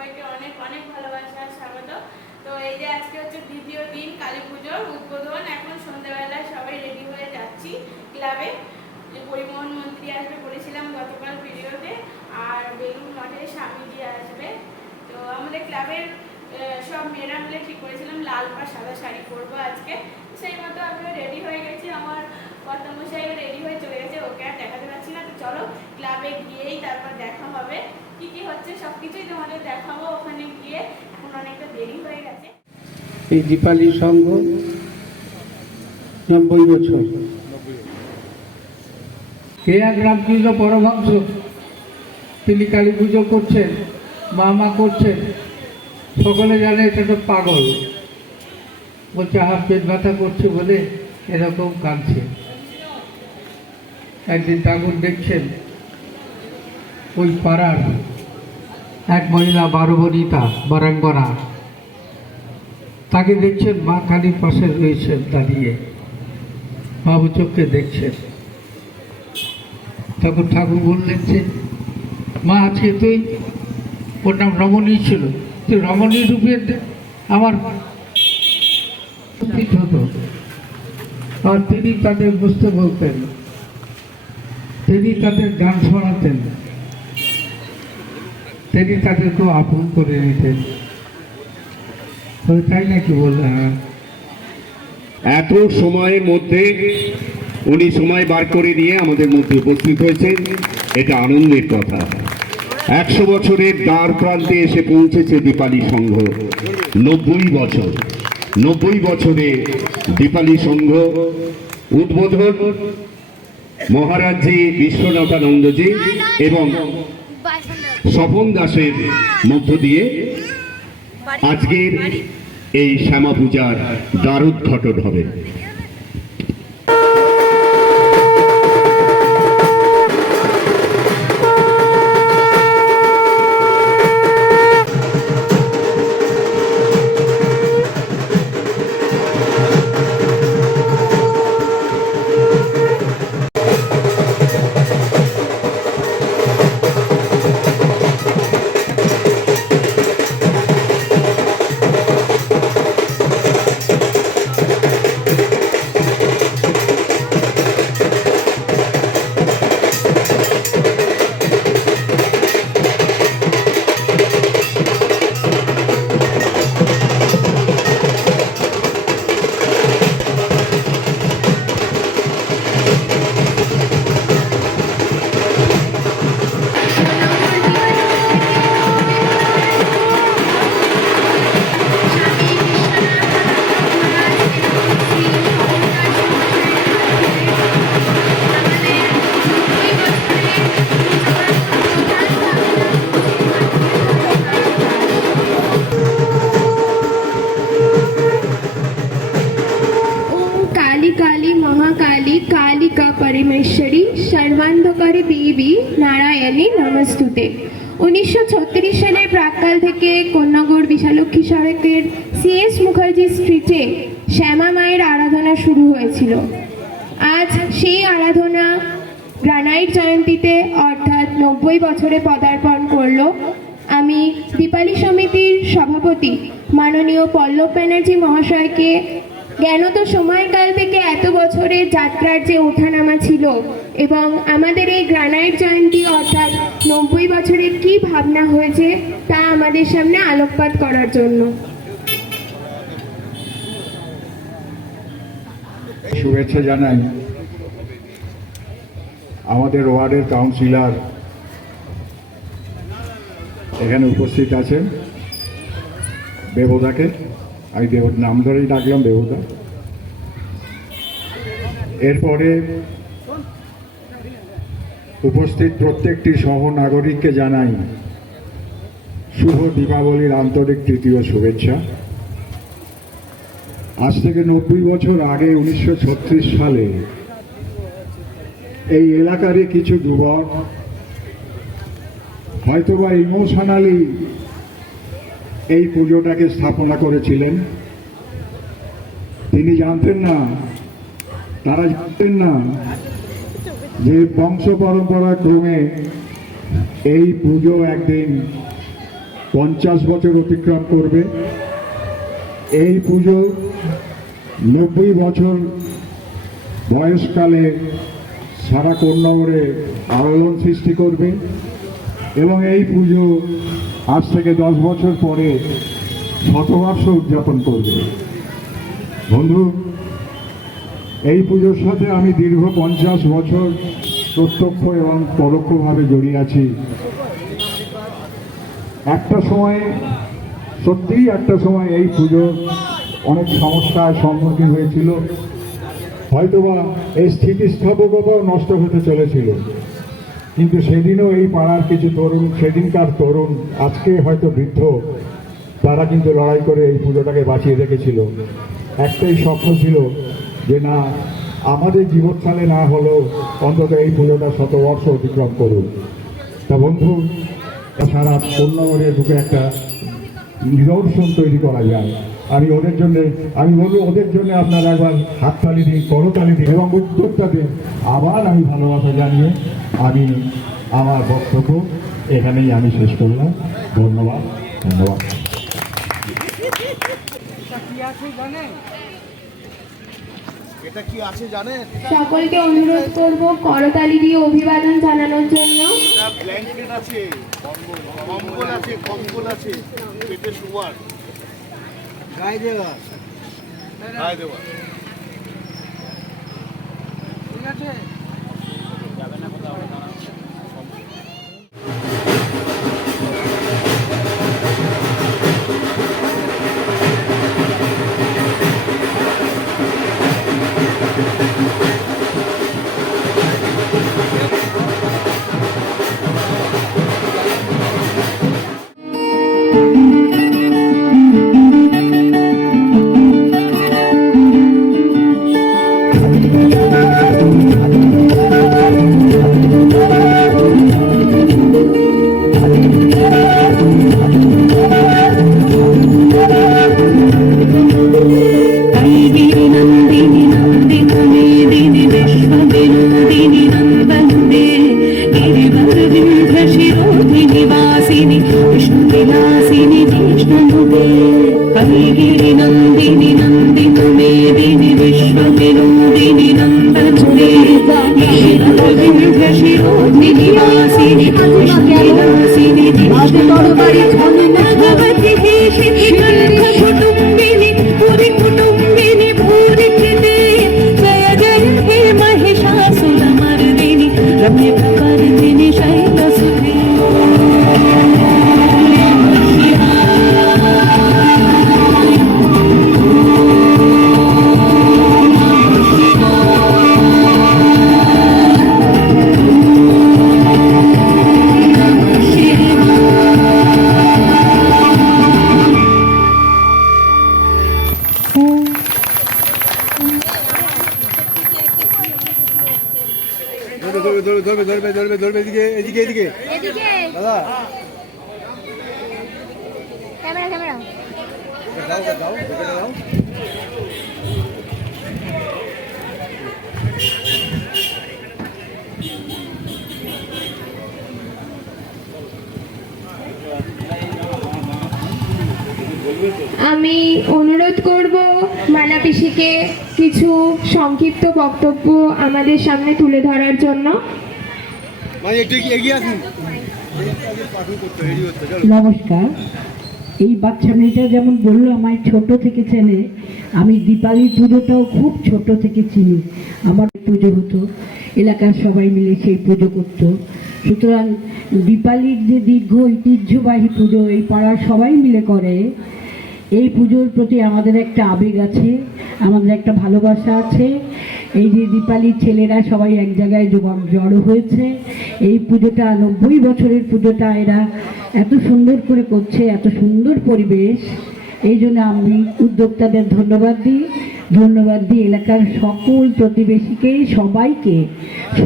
সবাইকে অনেক অনেক ভালোবাসা আর স্বাগত। তো এই যে আজকে হচ্ছে দ্বিতীয় দিন, কালী পুজোর উদ্বোধন। এখন সন্ধ্যাবেলায় সবাই রেডি হয়ে যাচ্ছি ক্লাবে। যে পরিবহন মন্ত্রী আসবে বলেছিলাম গতকাল ভিডিওতে, আর বেলুন মঠে স্বামীজি আসবে। তো আমাদের ক্লাবের সব মেয়েরা মিলে ঠিক করেছিলাম, লাল বা সাদা শাড়ি পরবো আজকে। সেই মতো আমিও রেডি হয়ে গেছি। আমার কর্তামশাইও রেডি হয়ে চলে গেছে। ওকে আর দেখাতে চলো ক্লাবে গিয়েই তারপর দেখা হবে। কি কি হচ্ছে সব কিছুই তোমাদের দেখাবো ওখানে গিয়ে। এখন অনেকটা দেরি হয়ে গেছে। এই দীপালি সংঘ নব্বই বছর। কে এক রামকৃষ্ণ পরমহংস? তিনি কালী পুজো করছেন, মা মা করছেন, সকলে জানে এটা তো পাগল। বলছে হাত পেট ব্যথা করছে বলে এরকম কাঁদছে। একদিন ঠাকুর দেখছেন ওই পাড়ার এক মহিলা বারো বনিতা বারাঙ্গনা তাকে দেখছেন, মা কালীর পাশে রয়েছেন দাঁড়িয়ে। বাবু চোখকে দেখছেন। তখন ঠাকুর বললেন যে, মা, আজকে তুই, ওর নাম রমণী ছিল। তুই রমণী রূপে আমার হতো আর তিনি তাদের বুঝতে বলতেন। তিনি তাদের গান শোনাতেন। তিনি তাদেরকেও আপন করে নিতেন। তাই নাকি বললে হ্যাঁ এত সময়ের মধ্যে উনি সময় বার করে নিয়ে আমাদের মধ্যে উপস্থিত হয়েছেন। এটা আনন্দের কথা। একশো বছরের দ্বার প্রান্তে এসে পৌঁছেছে দীপালি সংঘ। নব্বই বছর। নব্বই বছরে দীপালি সংঘ উদ্বোধন মহারাজজি বিশ্বনাথানন্দজি এবং স্বপন দাসের মধ্য দিয়ে আজকের এই শ্যামা পূজার দ্বারোদ্ঘাটন হবে। বিশালক্ষী সড়কের সিএস মুখার্জি স্ট্রিটে শ্যামা মায়ের আরাধনা শুরু হয়েছিল। আজ সেই আরাধনা গ্রানাইট জয়ন্তীতে অর্থাৎ নব্বই বছরে পদার্পণ করল। আমি দীপালি সমিতির সভাপতি মাননীয় পল্লব ব্যানার্জি মহাশয়কে। জ্ঞানত সময়কাল থেকে এত বছরের যাত্রার যে ওঠানামা ছিল এবং আমাদের এই গ্রানাইট জয়ন্তী অর্থাৎ নব্বই বছরের কি ভাবনা হয়েছে তা আমাদের সামনে আলোকপাত করার জন্য? শুভেচ্ছা জানাই। আমাদের ওয়ার্ডের কাউন্সিলর এখানে উপস্থিত আছেন। দেবদাকে আমি দেব নাম ধরেই ডাকলাম দেবদা এরপরে উপস্থিত প্রত্যেকটি সহ নাগরিককে জানাই শুভ দীপাবলির আন্তরিক তৃতীয় শুভেচ্ছা। আজ থেকে নব্বই বছর আগে উনিশশো ছত্রিশ সালে এই এলাকারই কিছু যুবক হয়তোবা ইমোশনালি এই পুজোটাকে স্থাপনা করেছিলেন। তিনি জানতেন না, তারা জানতেন না যে বংশ পরম্পরা ক্রমে এই পুজো একদিন পঞ্চাশ বছর অতিক্রম করবে। এই পুজো নব্বই বছর বয়সকালে সারা কন্যাগরে আলোড়ন সৃষ্টি করবে এবং এই পুজো আজ থেকে দশ বছর পরে শতবর্ষ উদযাপন করবে। বন্ধু এই পুজোর সাথে আমি দীর্ঘ পঞ্চাশ বছর প্রত্যক্ষ এবং পরোক্ষভাবে জড়িয়ে আছি। একটা সময়ে, সত্যিই একটা সময় এই পুজো অনেক সমস্যার সম্মুখীন হয়েছিল। হয়তোবা এই স্থিতিস্থাপকতাও নষ্ট হতে চলেছিল। কিন্তু সেদিনও এই পাড়ার কিছু তরুণ, সেদিনকার তরুণ, আজকে হয়তো বৃদ্ধ, তারা কিন্তু লড়াই করে এই পুজোটাকে বাঁচিয়ে রেখেছিল। একটাই স্বপ্ন ছিল যে না, আমাদের জীবৎকালে না হলেও অন্তত এই পুজোটা শতবর্ষ অতিক্রম করুন তা বন্ধু সারা পূর্ণগরে ঢুকে একটা নিদর্শন তৈরি করা যায়। আমি ওদের জন্য, আমি বলব ওদের জন্য আপনারা একবার হাততালি দিন, করতালি দিন এবং উদ্যোক্তাদের আবার আমি ভালোবাসা জানিয়ে আমি আমার বক্তব্য এখানেই আমি শেষ করলাম। ধন্যবাদ ধন্যবাদ। এটা কি আছে জানেন? সকলকে অনুরোধ করব করতালি দিয়ে অভিবাদন জানানোর জন্য। ব্ল্যাঙ্কেট আছে কম্বল আছে কম্বল আছে পেটে শোয়ার গায়ে দেওয়া। গায়ে দেওয়া। আমি অনুরোধ করব মানা পিসিকে কিছু সংক্ষিপ্ত বক্তব্য আমাদের সামনে তুলে ধরার জন্য। মানে নমস্কার। এই বাচ্চা মেয়েটা যেমন বলল আমায় ছোট থেকে চেনে, আমি দীপালি পুজোটাও খুব ছোট থেকে চিনি। আমার পুজো হতো, এলাকার সবাই মিলে সেই পুজো করতো। সুতরাং দীপালির যে দীর্ঘ ঐতিহ্যবাহী পুজো এই পাড়ার সবাই মিলে করে, এই পুজোর প্রতি আমাদের একটা আবেগ আছে, আমাদের একটা ভালোবাসা আছে এই যে দীপালির ছেলেরা সবাই এক জায়গায় জোগাড় জড়ো হয়েছে, এই পুজোটা নব্বই বছরের পুজোটা এরা এত সুন্দর করে করছে, এত সুন্দর পরিবেশ। এই জন্য আমি উদ্যোক্তাদের ধন্যবাদ দিই ধন্যবাদ দিই এলাকার সকল প্রতিবেশীকে, সবাইকে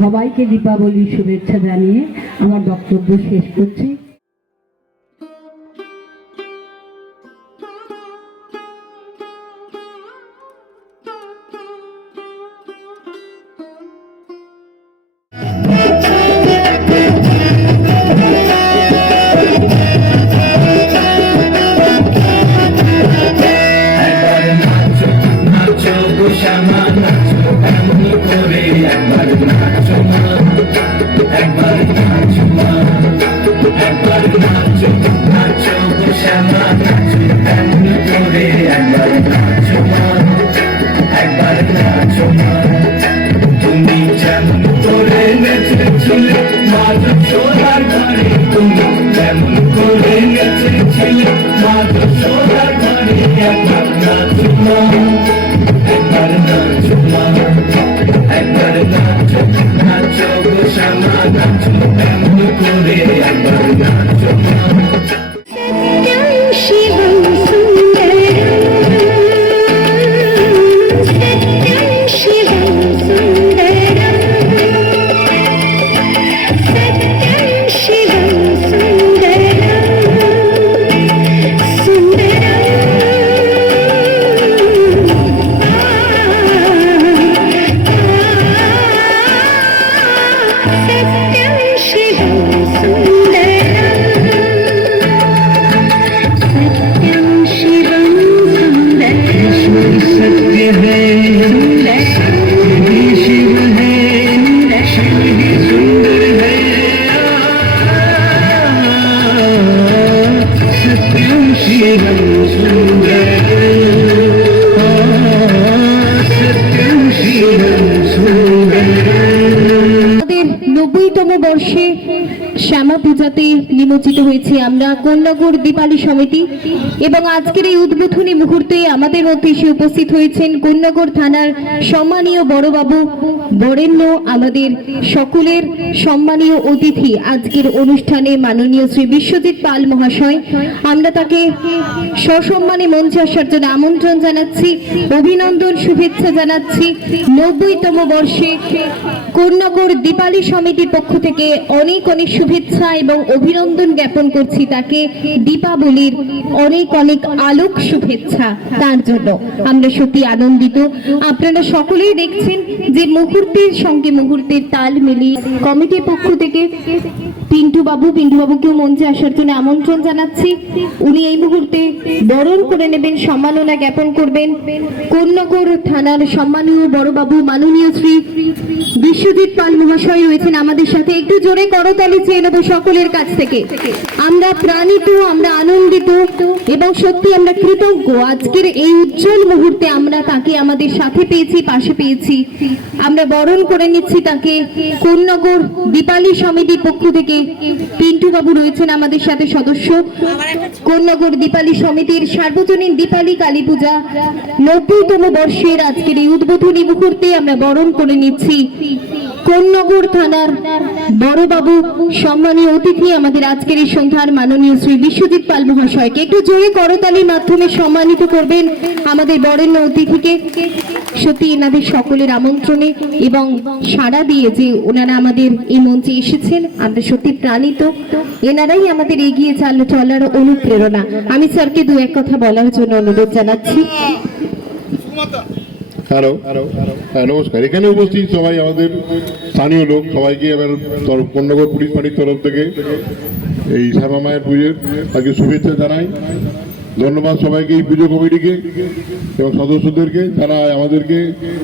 সবাইকে দীপাবলির শুভেচ্ছা জানিয়ে আমার বক্তব্য শেষ করছি। নব্বইতম বর্ষে শ্যামা পূজাতে নিমজ্জিত হয়েছি আমরা কন্যাগর দীপালি সমিতি, এবং আজকের এই উদ্বোধনী মুহূর্তে আমাদের মধ্যে এসে উপস্থিত হয়েছেন কন্যাগর থানার সম্মানীয় বড়বাবু বরেণ্য আমাদের সকলের সম্মানীয় অতিথি আজকের অনুষ্ঠানে মাননীয় শ্রী বিশ্বজিৎ পাল মহাশয়। আমরা তাকে সসম্মানে মঞ্চে আসার জন্য আমন্ত্রণ জানাচ্ছি, অভিনন্দন শুভেচ্ছা জানাচ্ছি। নব্বইতম বর্ষে কন্যাগর দীপালি সমিতির পক্ষ থেকে অনেক অনেক শুভেচ্ছা এবং অভিনন্দন জ্ঞাপন করছি তাকে দীপাবলির অনেক অনেক আলোক শুভেচ্ছা তার জন্য। আমরা সত্যি আনন্দিত। আপনারা সকলেই দেখছেন যে মুহূর্তের সঙ্গে মুহূর্তের তাল মিলিয়ে কমিটির পক্ষ থেকে পিন্টু বাবু পিন্টু বাবুকেও মঞ্চে আসার জন্য আমন্ত্রণ জানাচ্ছি। উনি এই মুহূর্তে বরণ করে নেবেন, সম্মাননা জ্ঞাপন করবেন। কন্যাগর থানার সম্মানীয় বড়বাবু মাননীয় শ্রী বিশ্বজিৎ পাল মহাশয় রয়েছেন আমাদের সাথে। একটু জোরে করতালি চেয়ে নেব সকলের কাছ থেকে। আমরা প্রাণিত, আমরা আনন্দিত এবং সত্যি আমরা কৃতজ্ঞ। আজকের এই উজ্জ্বল মুহূর্তে আমরা তাকে আমাদের সাথে পেয়েছি, পাশে পেয়েছি। আমরা বরণ করে নিচ্ছি তাকে কন্যাগর দীপালি সমিতির পক্ষ থেকে। পিন্টু বাবু রয়েছেন আমাদের সাথে সদস্য। কন্যাগর দীপালি সমিতির সার্বজনীন দীপালি কালী পূজা নব্বইতম বর্ষের আজকের এই উদ্বোধনী মুহূর্তে আমরা বরণ করে নিচ্ছি। কন্যাগর থানার বড়বাবু, সম্মানীয় অতিথি আমাদের আজকের এই সন্ধ্যার মাননীয় শ্রী বিশ্বজিৎ পাল মহাশয়কে। একটু জোরে করতালির মাধ্যমে সম্মানিত করবেন আমাদের বরেণ্য অতিথিকে। সত্যি এনাদের সকলের আমন্ত্রণে এবং সাড়া দিয়ে যে ওনারা আমাদের এই মঞ্চে এসেছেন, আমরা সত্যি প্রাণিত। এনারাই আমাদের এগিয়ে চাল চলার অনুপ্রেরণা। আমি স্যারকে দু এক কথা বলার জন্য অনুরোধ জানাচ্ছি। হ্যালো। হ্যাঁ নমস্কার। এখানে উপস্থিত সবাই আমাদের স্থানীয় লোক। সবাইকে এবার কন্যাগর পুলিশ পার্টির তরফ থেকে এই শ্যামা মায়ের পুজোর তাকে শুভেচ্ছা জানাই। ধন্যবাদ সবাইকে এই পুজো কমিটিকে এবং সদস্যদেরকে তারা আমাদেরকে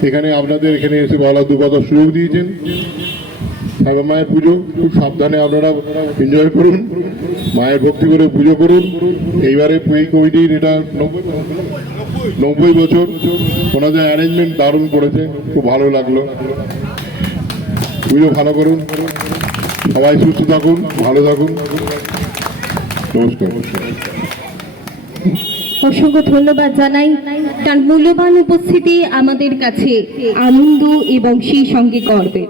এখানে আপনাদের এখানে এসে বলার দু কথা সুযোগ দিয়েছেন। শ্যামা মায়ের পুজো, খুব সাবধানে আপনারা এনজয় করুন, মায়ের ভক্তি করে পুজো করুন। এইবারে এই কমিটির এটা নব্বই বছর, ওনাদের অ্যারেঞ্জমেন্ট দারুণ করেছে, খুব ভালো লাগল। পুজো ভালো করুন, সবাই সুস্থ থাকুন, ভালো থাকুন। নমস্কার। অসংখ্য ধন্যবাদ জানাই। তার মূল্যবান উপস্থিতি আমাদের কাছে আনন্দ এবং সেই সঙ্গে গর্বের।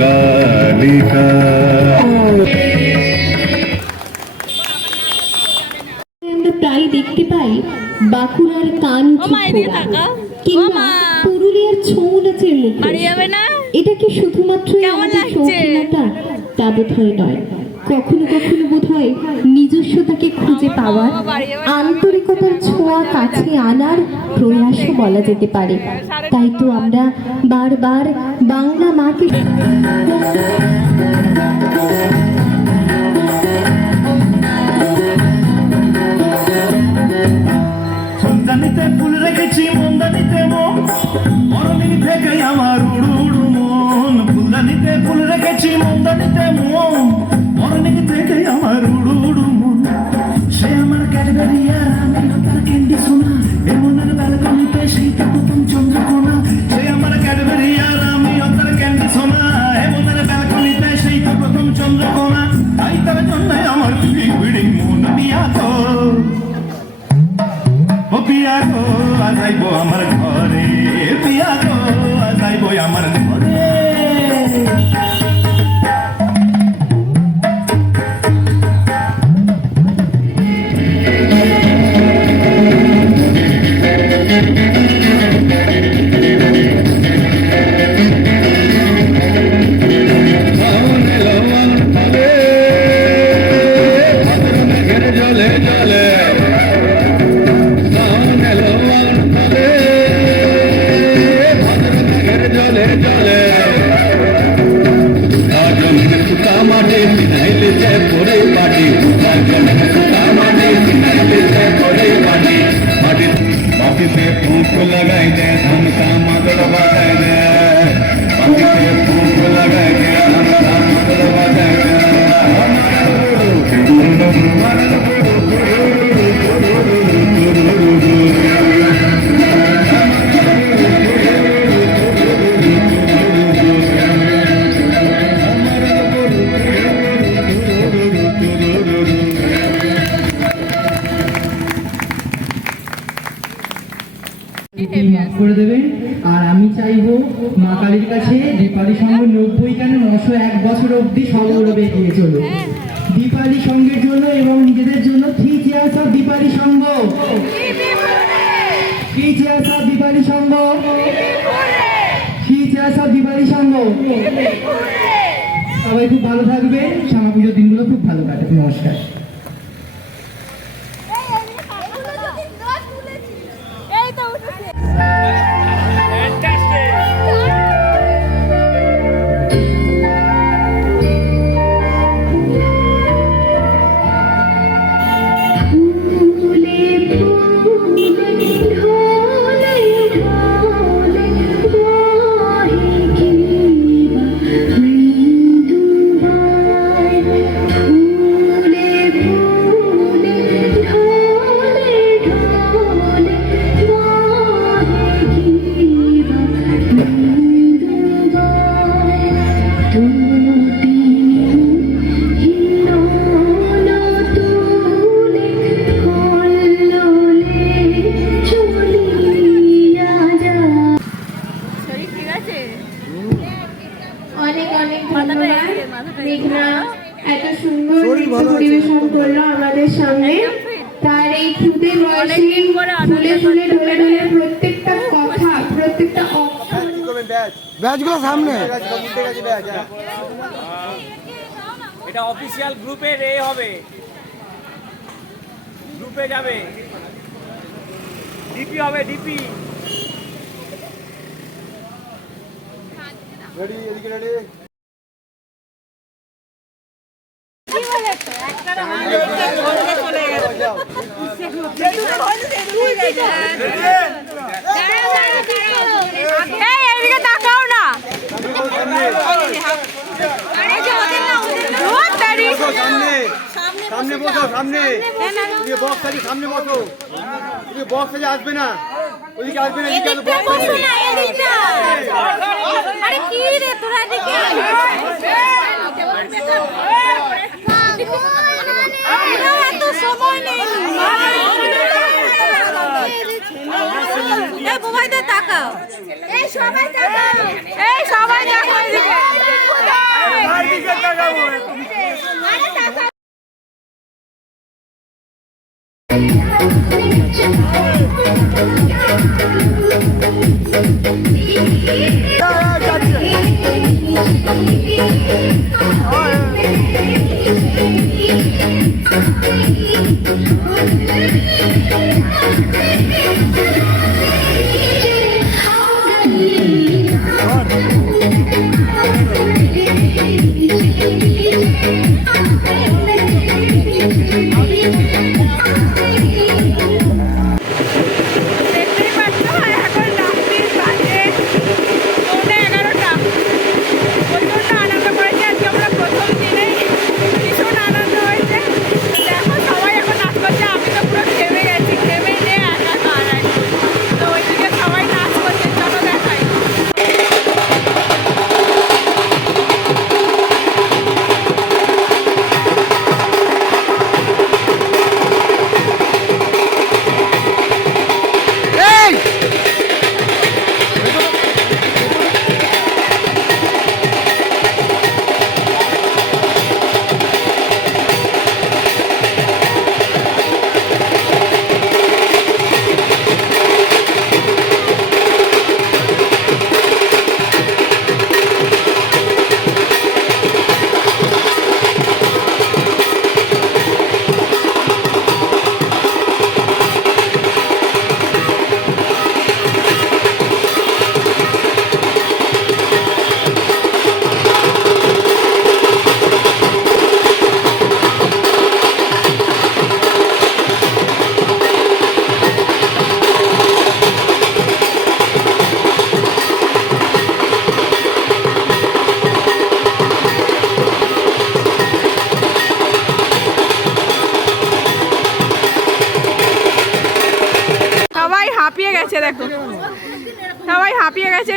কালিকা। আমরা প্রায় দেখতে পাই বাঁকুড়ার কান কিংবা পুরুলিয়ার ছৌ নাচের মুখ এটা কি শুধুমাত্র আমাদের শৌখিনতা তা বোধ হয় নয়। কখনো কখনো বোধ হয় নিজস্বতাকে খুঁজে পাওয়ার আন্তরিকতার ছোঁয়া কাছে আনার প্রয়াসও বলা যেতে পারে। তাই তো আমরা বারবার বাংলা মাকে ফুলদানিতে ফুল রেখেছি মন্দানিতে মন মরণির থেকে আমার উড়ু উড়ু মন। ফুলদানিতে ফুল রেখেছি মন্দানিতে মন মরণির থেকে আমার উড়ু উড়ু মন। সে আমার ক্যাডবেরি আর আমি তার ক্যান্ডি সোনা। এমনের ব্যালকনিতে সেই তো প্রথম চন্দ্রকোনা। সে আমার ক্যাডবেরি আর আমি তার ক্যান্ডি সোনা। এমনের ব্যালকনিতে সেই তো প্রথম চন্দ্রকোনা। তাই তার পিয়া গো আজাইব আমার ঘরে পিয়া গো আজাইব আমার ঘরে। সবাই খুব ভালো থাকবে শ্যামা পুজোর দিনগুলো খুব ভালো কাটবে নমস্কার। অফিসিয়াল রে হবে। গ্রুপে যাবে। ডিপি হবে ডিপি রেডি এদিকে রেডি এই এদিকে তাকাও না বসো সামনে সামনে বসো সামনে। তুমি বক্স আছে সামনে বসো। তুমি বক্স আছে আসবে না। ওইদিকে আসবে না এদিকে আসবে বক্স আছে আরে কি রে তোরা এদিকে? সময় নেই। এই মোবাইলে তাকাও। এই সবাই তাকাও। এই সবাই তাকাও এদিকে। Thank you.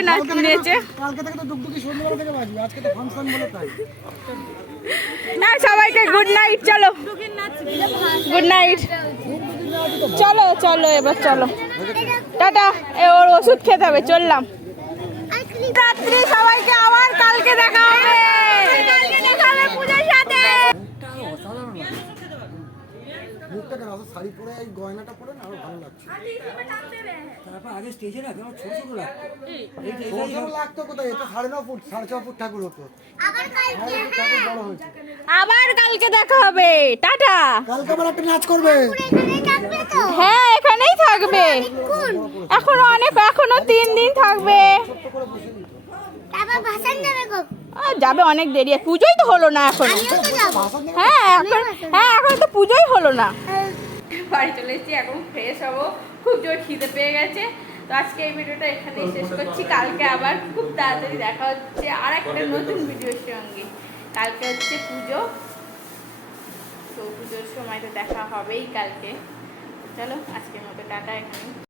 না নেচে কালকে থেকে তো ডুগডুগি সন্ধ্যাবেলা থেকে বাজবে। আজকে তো ফাংশন বলে তাই। না সবাইকে গুড নাইট চলো। গুড নাইট চলো চলো এবার চলো। টাটা এ ওর ওষুধ খেতে হবে চললাম। রাত্রি সবাইকে আবার কালকে দেখা হবে কালকে দেখা হবে পূজার সাথে মুখটা কেন শাড়ি পরে এই গয়নাটা পরে না আরও ভালো লাগছে। ছোট ছোট লাগতো। কোথায়? এটা সাড়ে ন ফুট সাড়ে ছ ফুট ঠাকুর হতো। ঠাকুর বড় হয়েছে। আবার কালকে দেখা হবে। টাটা। কালকে আবার একটা নাচ করবে। হ্যাঁ এখানেই থাকবে। এখনও অনেক এখনও তিন দিন থাকবে। যাবে অনেক দেরি। আছে। পুজোই তো হলো না এখনও। হ্যাঁ এখন হ্যাঁ এখন তো পুজোই হলো না। বাড়ি চলে এসেছি এখন ফ্রেশ হব। খুব জোর খিদে পেয়ে গেছে। তো আজকে এই ভিডিওটা এখানেই শেষ করছি। কালকে আবার খুব তাড়াতাড়ি দেখা হচ্ছে আর একটা নতুন ভিডিওর সঙ্গে। কালকে হচ্ছে পুজো। তো পুজোর সময় তো দেখা হবেই কালকে। চলো আজকের মতো টাটা এখানে